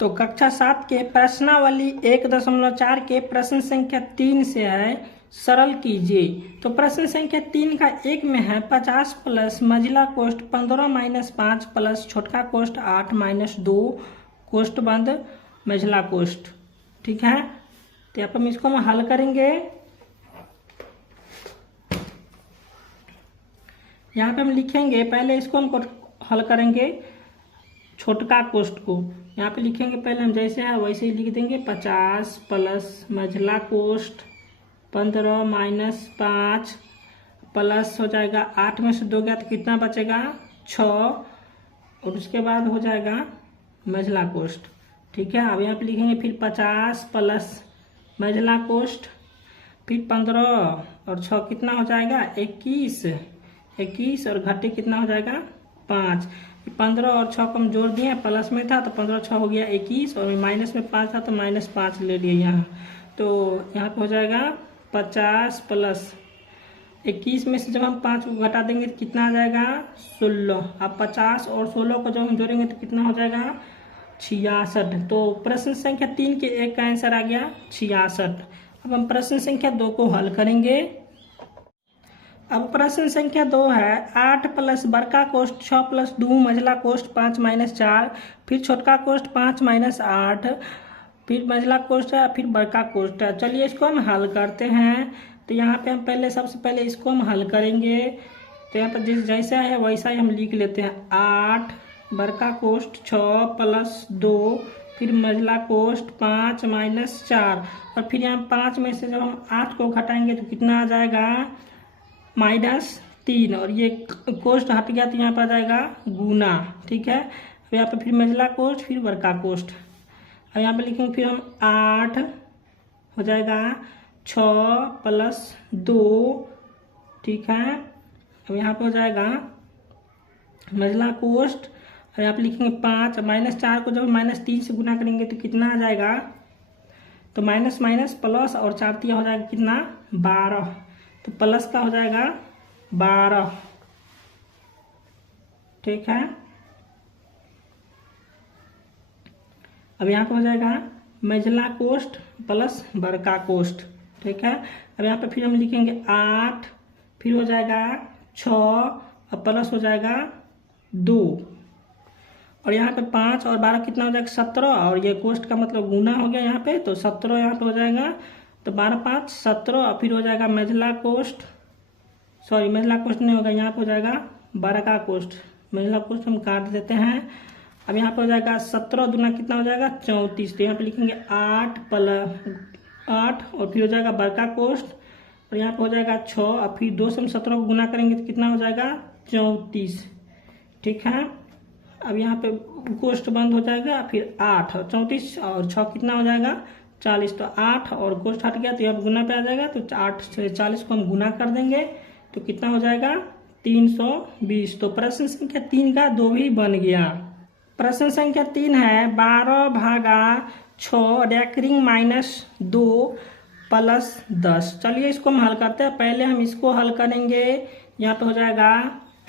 तो कक्षा 7 के प्रश्नावली 1.4 के प्रश्न संख्या 3 से है, सरल कीजिए। तो प्रश्न संख्या 3 का 1 में है 50 प्लस मझिला कोष्ठ 15 माइनस 5 प्लस छोटका कोष्ठ 8 माइनस 2 कोष्ठ बंद मझिला कोष्ठ। ठीक है, तो यहाँ पर हम इसको हम हल करेंगे। यहाँ पे हम लिखेंगे, पहले इसको हम हल करेंगे छोटका कोष्ठ को। यहाँ पे लिखेंगे पहले हम जैसे है वैसे ही लिख देंगे। 50 प्लस मझला कोष्ठ 15 माइनस 5 प्लस हो जाएगा 8 में से 2 गया तो कितना बचेगा 6, और उसके बाद हो जाएगा मझला कोष्ठ। ठीक है, अब यहाँ पे लिखेंगे फिर 50 प्लस मझला कोष्ठ, फिर 15 और 6 कितना हो जाएगा 21 और घटे कितना हो जाएगा 5। 15 और 6 को हम जोड़ दिए, प्लस में था तो 15 6 हो गया 21, और माइनस में 5 था तो माइनस 5 ले लिए यहाँ। तो यहाँ पे हो जाएगा 50 प्लस 21 में से जब हम 5 को घटा देंगे तो कितना आ जाएगा 16। अब 50 और 16 को जब हम जोड़ेंगे तो कितना हो जाएगा 66। तो प्रश्न संख्या 3 के 1 का आंसर आ गया 66। अब हम प्रश्न संख्या 2 को हल करेंगे। अब प्रश्न संख्या 2 है 8 प्लस बड़का कोष्ठ 6 प्लस 2 मझला कोष्ठ 5 माइनस 4, फिर छोटका कोष्ठ 5 माइनस 8, फिर मझला कोष्ठ है, फिर बड़का कोष्ठ है। चलिए इसको हम हल करते हैं। तो यहाँ पे हम सबसे पहले इसको हम हल करेंगे। तो यहाँ पर जैसा है वैसा ही हम लिख लेते हैं। 8 बड़का कोष्ठ 6 प्लस 2, फिर मझला कोष्ठ 5 माइनस 4, और फिर यहाँ 5 में से जब हम 8 को घटाएंगे तो कितना आ जाएगा -3, और ये कोष्ठ हट गया तो यहाँ पर आ जाएगा गुना। ठीक है, अब यहाँ पे फिर मझला कोष्ठ फिर बड़का कोष्ठ। अब यहाँ पे लिखेंगे फिर हम 8 हो जाएगा 6 प्लस 2। ठीक है, अब यहाँ पे हो जाएगा मझला कोष्ठ, और यहाँ पे लिखेंगे 5 माइनस 4 को जब -3 से गुना करेंगे तो कितना आ जाएगा, तो माइनस माइनस प्लस और 4 तिया हो जाएगा कितना 12, तो प्लस का हो जाएगा 12। ठीक है, अब यहाँ पे हो जाएगा मझला कोष्ठ प्लस बड़का कोष्ठ। ठीक है, अब यहाँ पे फिर हम लिखेंगे 8, फिर हो जाएगा 6 और प्लस हो जाएगा 2, और यहाँ पे 5 और 12 कितना हो जाएगा 17, और ये कोष्ठ का मतलब गुना हो गया यहाँ पे, तो 17 यहाँ पे हो जाएगा। तो 12 5 17, और फिर हो जाएगा मझला कोष्ठ, सॉरी मझला कोष्ठ नहीं होगा, यहाँ पे हो जाएगा बड़का कोष्ठ। मझला कोष्ठ हम काट देते हैं। अब यहाँ पे हो जाएगा 17 दूना कितना हो जाएगा 34, तो यहाँ पे लिखेंगे 8 प्लस 8, और फिर हो जाएगा बड़का कोष्ठ, और यहाँ पे हो जाएगा 6, और फिर 2 से हम 17 को गुना करेंगे तो कितना हो जाएगा 34। ठीक है, अब यहाँ पे कोष्ठ बंद हो जाएगा, फिर 8 और 34 और 6 कितना हो जाएगा 40, तो 8 और कोष्ठ हट गया तो यहाँ गुना पे आ जाएगा। तो 8 से 40 को हम गुना कर देंगे तो कितना हो जाएगा 320। तो प्रश्न संख्या 3 का 2 भी बन गया। प्रश्न संख्या 3 है 12 भागा 6 रैकरिंग -2 प्लस 10। चलिए इसको हम हल करते हैं। पहले हम इसको हल करेंगे। यहाँ पे हो जाएगा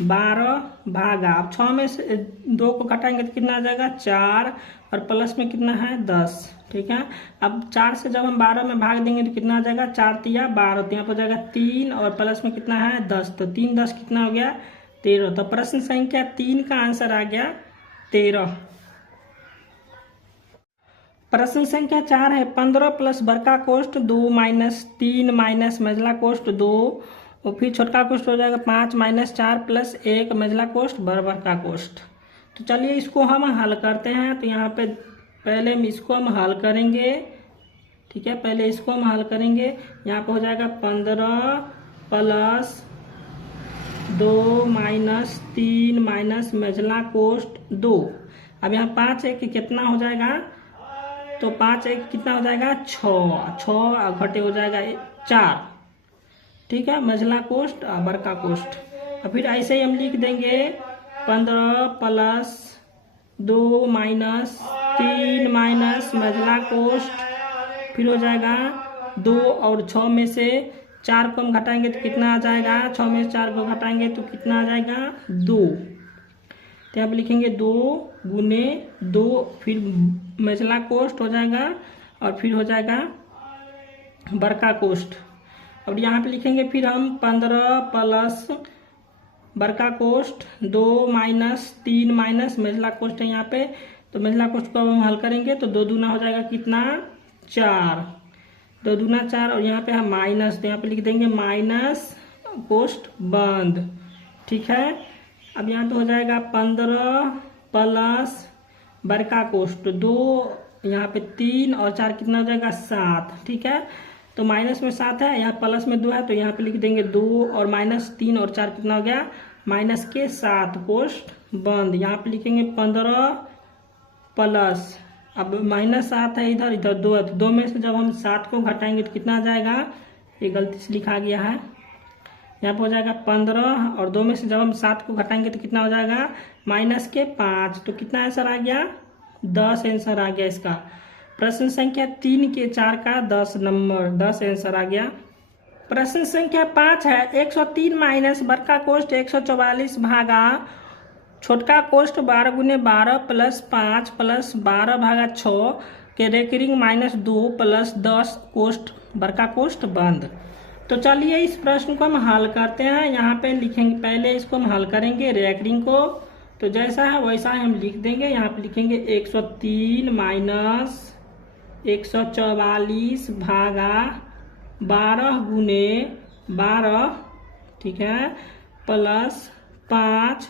12 भागा, अब 6 में से 2 को घटाएंगे तो कितना आ जाएगा 4, और प्लस में कितना है 10। ठीक है, अब 4 से जब हम 12 में भाग देंगे तो कितना आ जाएगा 4 तिया 12, तो यहाँ पर हो जाएगा 3, और प्लस में कितना है 10, तो 3 10 कितना हो गया 13। तो प्रश्न संख्या 3 का आंसर आ गया 13। प्रश्न संख्या 4 है 15 प्लस बड़का कोष्ठ 2 माइनस 3 माइनस मझला कोष्ठ 2, और फिर छोटका कोष्ठ हो जाएगा 5 माइनस 4 प्लस 1 मझला कोष्ठ बड़का कोष्ठ। तो चलिए इसको हम हल करते हैं। तो यहाँ पे पहले हम इसको हम हल करेंगे। ठीक है, पहले इसको हम हल करेंगे। यहाँ पे हो जाएगा 15 प्लस 2 माइनस 3 माइनस मझला कोष्ठ 2। अब यहाँ 5 1 कितना हो जाएगा, तो 5 1 कितना हो जाएगा 6 घटे हो जाएगा 4। ठीक है, मझला कोष्ठ और बड़का कोष्ठ। और फिर ऐसे ही हम लिख देंगे 15 प्लस 2 माइनस 3 माइनस मझला कोष्ठ, फिर हो जाएगा 2 और 6 में से 4 को हम घटाएंगे तो कितना आ जाएगा, 6 में से 4 को घटाएंगे तो कितना आ जाएगा 2। तो यहाँ पे लिखेंगे 2 गुने 2, फिर मझला कोष्ठ हो जाएगा और फिर हो जाएगा बड़का कोष्ठ। अब यहाँ पे लिखेंगे फिर हम 15 प्लस बड़का कोष्ठ 2 माइनस 3 माइनस मझला कोष्ठ है यहाँ पे, तो मझला कोष्ठ को हम हल करेंगे तो 2 दूना हो जाएगा कितना 4, 2 दूना 4 और यहाँ पे हम माइनस, तो यहाँ पे लिख देंगे माइनस कोष्ठ बंद। ठीक है, अब यहाँ पे हो जाएगा 15 प्लस बड़का कोष्ठ 2, यहाँ पे 3 और 4 कितना हो जाएगा 7। ठीक है, तो माइनस में 7 है, यहाँ प्लस में 2 है, तो यहाँ पे लिख देंगे 2 और माइनस 3 और 4 कितना हो गया माइनस के 7 कोष्ठ बंद। यहाँ पे लिखेंगे 15 प्लस, अब माइनस 7 है इधर, इधर 2 है, तो 2 में से जब हम 7 को घटाएंगे तो कितना आ जाएगा, ये गलती से लिखा गया है, यहाँ पे हो जाएगा 15 और 2 में से जब हम 7 को घटाएंगे तो कितना हो जाएगा माइनस के 5, तो कितना आंसर आ गया 10 आंसर आ गया इसका। प्रश्न संख्या 3 के 4 का 10 नंबर 10 आंसर आ गया। प्रश्न संख्या 5 है 103 माइनस बड़का कोष्ठ 144 भागा छोटका कोष्ठ 12 गुने 12 प्लस 5 प्लस 12 भागा 6 के रेकरिंग माइनस 2 प्लस 10 कोष्ठ बड़का कोष्ठ बंद। तो चलिए इस प्रश्न को हम हल करते हैं। यहाँ पे लिखेंगे, पहले इसको हम हल करेंगे रेकरिंग को, तो जैसा है वैसा ही हम लिख देंगे। यहाँ पे लिखेंगे 103 माइनस 144 भागा 12 गुने 12, ठीक है, प्लस 5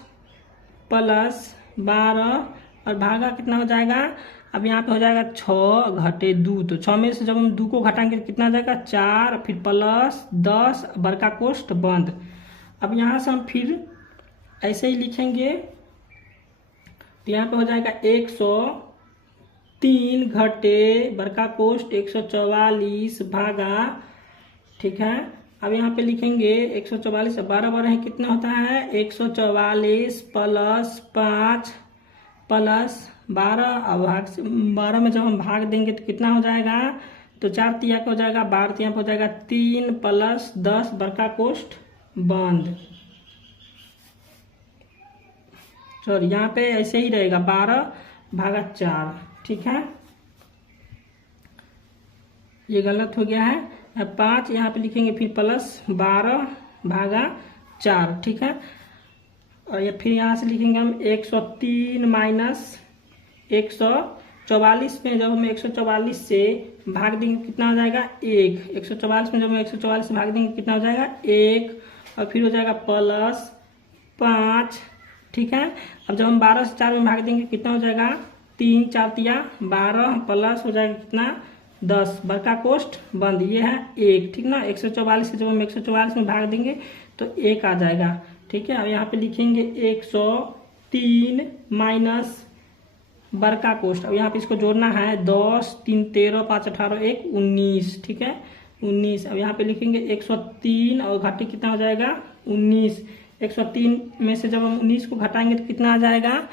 प्लस 12 और भागा कितना हो जाएगा, अब यहाँ पे हो जाएगा 6 घटे 2, तो 6 में से जब हम 2 को घटाएंगे तो कितना आ जाएगा 4, फिर प्लस 10 बड़का कोष्ठ बंद। अब यहाँ से हम फिर ऐसे ही लिखेंगे, तो यहाँ पे हो जाएगा 103 घटे बड़का कोष्ठ 144 भागा, ठीक है। अब यहाँ पे लिखेंगे 144 12 12 है कितना होता है 144 प्लस 5 प्लस 12, अब भाग से 12 में जब हम भाग देंगे तो कितना हो जाएगा, तो 4 तिया का हो जाएगा 12 तिया हो जाएगा 3 प्लस 10 बड़का कोष्ठ बंद। सॉरी, यहाँ पे ऐसे ही रहेगा 12 भागा 4, ठीक है, ये गलत हो गया है। 5 यहाँ पे लिखेंगे फिर प्लस 12 भागा 4, ठीक है, और ये फिर यहाँ से लिखेंगे हम 103 माइनस 144 में जब हम 144 से भाग देंगे कितना हो जाएगा 1, 144 में जब हम 144 से भाग देंगे कितना हो जाएगा 1, और फिर हो जाएगा प्लस 5, ठीक है। अब जब हम 12 से 4 में भाग देंगे कितना हो जाएगा 3 4 तिया 12 प्लस हो जाएगा कितना 10 बड़का कोष्ठ बंद, ये है 1, ठीक ना। 144 से जब हम 144 में भाग देंगे तो 1 आ जाएगा, ठीक है। अब यहाँ पे लिखेंगे 103 माइनस बड़का कोष्ठ, अब यहाँ पे इसको जोड़ना है 10 3 13 5 18 1 19, ठीक है 19। अब यहाँ पे लिखेंगे 103 और घाटे कितना हो जाएगा 19, 103 में से जब हम 19 को घटाएंगे तो कितना आ जाएगा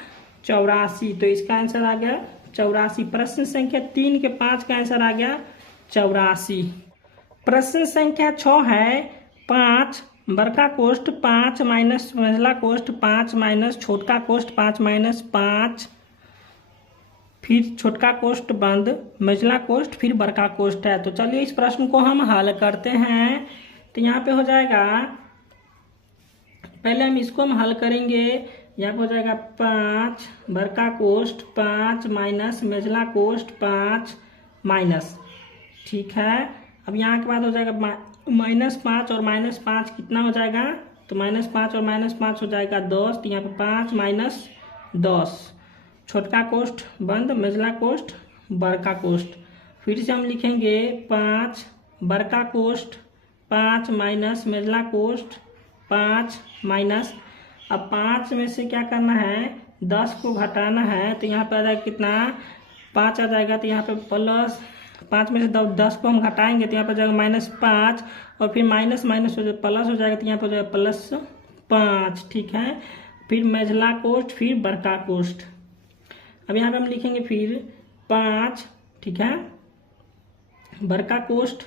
84, तो इसका आंसर आ गया 84। प्रश्न संख्या 3 के 5 का आंसर आ गया 84। प्रश्न संख्या 6 है 5 बड़का कोष्ठ 5 माइनस मझला कोष्ठ 5 माइनस छोटका कोष्ठ 5 माइनस 5, फिर छोटका कोष्ठ बंद, मझला कोष्ठ फिर बड़का कोष्ठ है। तो चलिए इस प्रश्न को हम हल करते हैं। तो यहाँ पे हो जाएगा, पहले हम इसको हम हल करेंगे। यहाँ पे हो जाएगा 5 बड़का कोष्ठ 5 माइनस मझला कोष्ठ 5 माइनस, ठीक है। अब यहाँ के बाद हो जाएगा -5 और -5 कितना हो जाएगा, तो -5 और -5 हो जाएगा 10, तो यहाँ पे 5 माइनस 10, छोटका कोष्ठ बंद, मझला कोष्ठ बड़का कोष्ठ। फिर से हम लिखेंगे 5 बड़का कोष्ठ 5 माइनस मझला कोष्ठ 5 माइनस, अब 5 में से क्या करना है 10 को घटाना है, तो यहाँ पे आ जाएगा कितना 5 आ जाएगा, तो यहाँ पे प्लस 5 में से 10 को हम घटाएंगे तो यहाँ पे जाएगा -5 और फिर माइनस माइनस हो जाएगा प्लस हो जाएगा, तो यहाँ पे हो जाएगा +5, ठीक है। फिर मझला कोष्ठ फिर बड़का कोष्ठ। अब यहाँ पे हम लिखेंगे फिर 5, ठीक है, बड़का कोष्ठ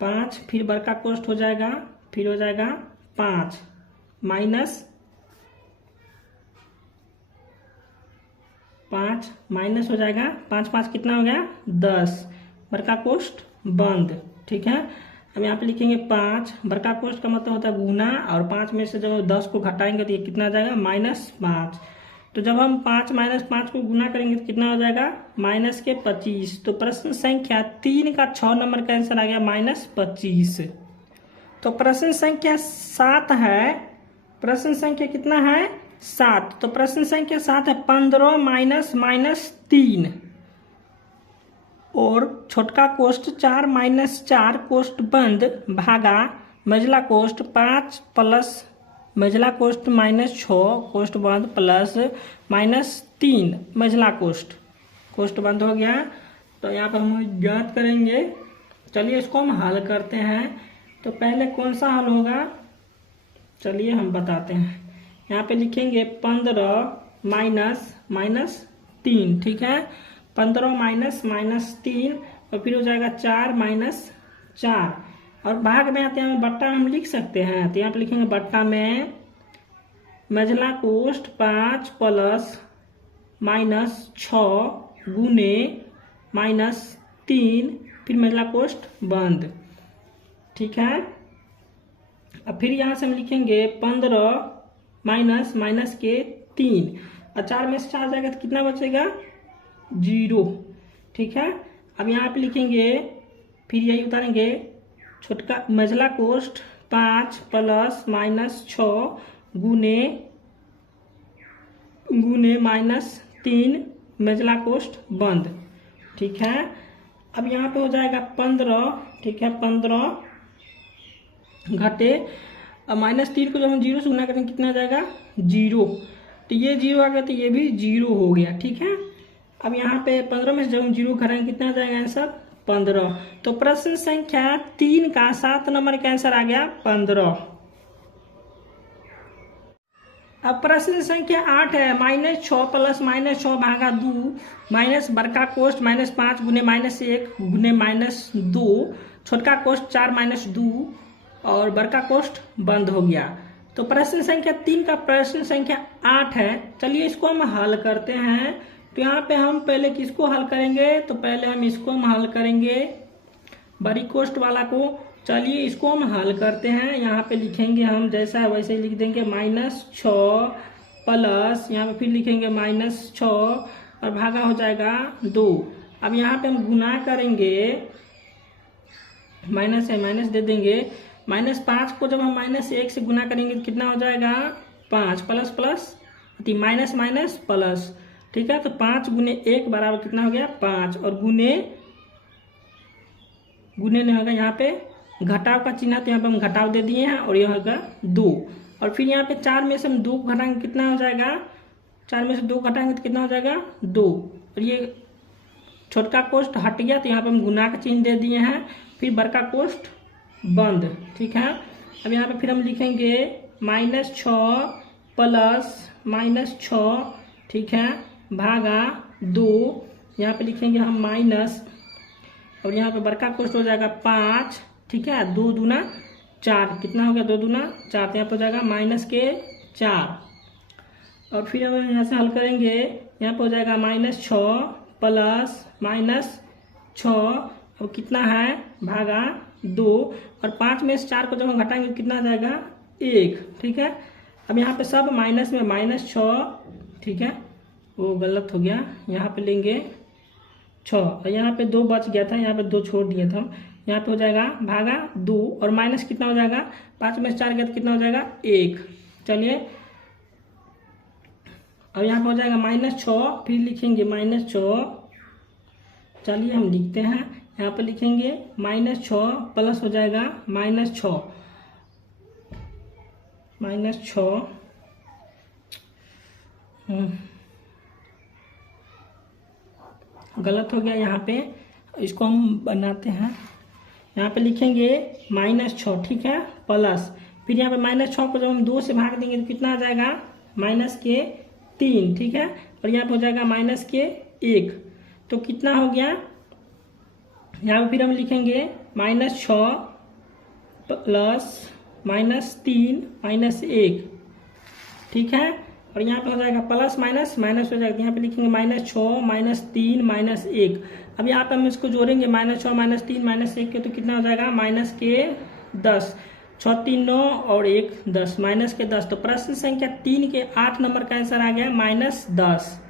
5 फिर बड़का कोष्ठ हो जाएगा, फिर हो जाएगा 5 माइनस 5 माइनस हो जाएगा 5 5 कितना हो गया 10, बड़का कोष्ठ बंद। ठीक है, अब यहाँ पे लिखेंगे 5, बड़का कोष्ठ का मतलब होता है गुना, और 5 में से जब 10 को घटाएंगे तो ये कितना आ जाएगा -5। तो जब हम 5 माइनस 5 को गुना करेंगे तो कितना हो जाएगा माइनस के 25। तो प्रश्न संख्या 3 का 6 नंबर का आंसर आ गया -25। तो प्रश्न संख्या 7 है, प्रश्न संख्या कितना है 7। तो प्रश्न संख्या 7 है 15 माइनस 3 और छोटका कोष्ठ 4 माइनस 4 कोष्ठ बंद भागा मझला कोष्ठ 5 प्लस मझला कोष्ठ -6 कोष्ठ बंद प्लस -3 मझला कोष्ठ बंद हो गया। तो यहाँ पर हम ज्ञात करेंगे। चलिए इसको हम हल करते हैं। तो पहले कौन सा हल होगा, चलिए हम बताते हैं। यहाँ पे लिखेंगे 15 माइनस 3। ठीक है, 15 माइनस 3 और फिर हो जाएगा 4 माइनस 4, और भाग में आते हैं बट्टा हम लिख सकते हैं। तो यहाँ पे लिखेंगे बट्टा में मझला कोष्ठ 5 प्लस -6 गुने -3 फिर मझला कोष्ठ बंद। ठीक है, अब फिर यहाँ से हम लिखेंगे 15 माइनस के 3 और 4 में से 4 जाएगा तो कितना बचेगा 0। ठीक है, अब यहाँ पे लिखेंगे फिर यही उतारेंगे छोटका मझला कोष्ठ 5 प्लस -6 गुने -3 मझला कोष्ठ बंद। ठीक है, अब यहाँ पे हो जाएगा 15। ठीक है, 15 घटे अब -3 को जब हम 0 से गुना करेंगे कितना आ जाएगा 0। तो ये 0 आ गया तो ये भी 0 हो गया। ठीक है, अब यहाँ पे 15 में से जब हम 0 घटाएंगे कितना आ जाएगा आंसर 15। तो प्रश्न संख्या 3 का 7 नंबर का आंसर आ गया 15। अब प्रश्न संख्या 8 है -6 प्लस -6 भागा 2 माइनस बड़का कोष्ठ -5 गुने -1 गुने -2 छोटका कोष्ठ 4 -2 और बड़का कोष्ठ बंद हो गया। तो प्रश्न संख्या 3 का प्रश्न संख्या 8 है। चलिए इसको हम हल करते हैं। तो यहाँ पे हम पहले किसको हल करेंगे, तो पहले हम इसको हम हल करेंगे बड़ी कोष्ठ वाला को। चलिए इसको हम हल करते हैं। यहाँ पे लिखेंगे हम जैसा है वैसे ही लिख देंगे -6 प्लस यहाँ पे फिर लिखेंगे -6 और भागा हो जाएगा 2। अब यहाँ पे हम गुना करेंगे, माइनस है माइनस दे देंगे, -5 को जब हम -1 से गुना करेंगे तो कितना हो जाएगा 5 प्लस प्लस माइनस प्लस। ठीक है, तो 5 गुने 1 बराबर कितना हो गया 5 और गुने नहीं होगा यहाँ पे घटाव का चिन्ह, तो यहाँ पे हम घटाव दे दिए हैं और यह होगा 2। और फिर यहाँ पे 4 में से हम 2 घटाएंगे कितना हो जाएगा, 4 में से 2 घटाएंगे तो कितना हो जाएगा 2 और ये छोटका कोष्ठ हट गया तो यहाँ पे हम गुना का चिन्ह दे दिए हैं, फिर बड़का कोष्ठ बंद। ठीक है, अब यहाँ पे फिर हम लिखेंगे -6 प्लस -6। ठीक है, भागा 2 यहाँ पे लिखेंगे हम माइनस और यहाँ पे बड़का कोष्ठ हो जाएगा 5। ठीक है, 2 दूना 4 कितना हो गया 2 दूना 4, तो यहाँ पे हो जाएगा -4 और फिर हम यहाँ से हल करेंगे। यहाँ पे हो जाएगा -6 प्लस -6 और कितना है भागा 2 और 5 में से 4 को जब हम घटाएंगे तो कितना आ जाएगा 1। ठीक है, अब यहाँ पे सब माइनस में -6। ठीक है, वो गलत हो गया, यहाँ पे लेंगे 6 और यहाँ पे 2 बच गया था, यहाँ पे 2 छोड़ दिए थे हम। यहाँ पे हो जाएगा भागा 2 और माइनस कितना हो जाएगा 5 में से 4 गया तो कितना हो जाएगा 1। चलिए अब यहाँ पे हो जाएगा -6 फिर लिखेंगे -6। चलिए हम लिखते हैं, यहाँ पे लिखेंगे -6 प्लस हो जाएगा -6 गलत हो गया यहाँ पे, इसको हम बनाते हैं। यहाँ पे लिखेंगे -6। ठीक है, प्लस फिर यहाँ पे -6 को जब हम 2 से भाग देंगे तो कितना आ जाएगा -3। ठीक है, और यहाँ पे हो जाएगा -1। तो कितना हो गया, यहाँ पे फिर हम लिखेंगे -6 प्लस -3 -1। ठीक है, और यहाँ पे हो जाएगा प्लस माइनस माइनस हो जाएगा, यहाँ पे लिखेंगे -6 -3 -1। अब यहाँ पे हम इसको जोड़ेंगे -6 -3 -1 के, तो कितना हो जाएगा -10, 6 3 9 और 1 10, -10। तो प्रश्न संख्या 3 के 8 नंबर का आंसर आ गया -10।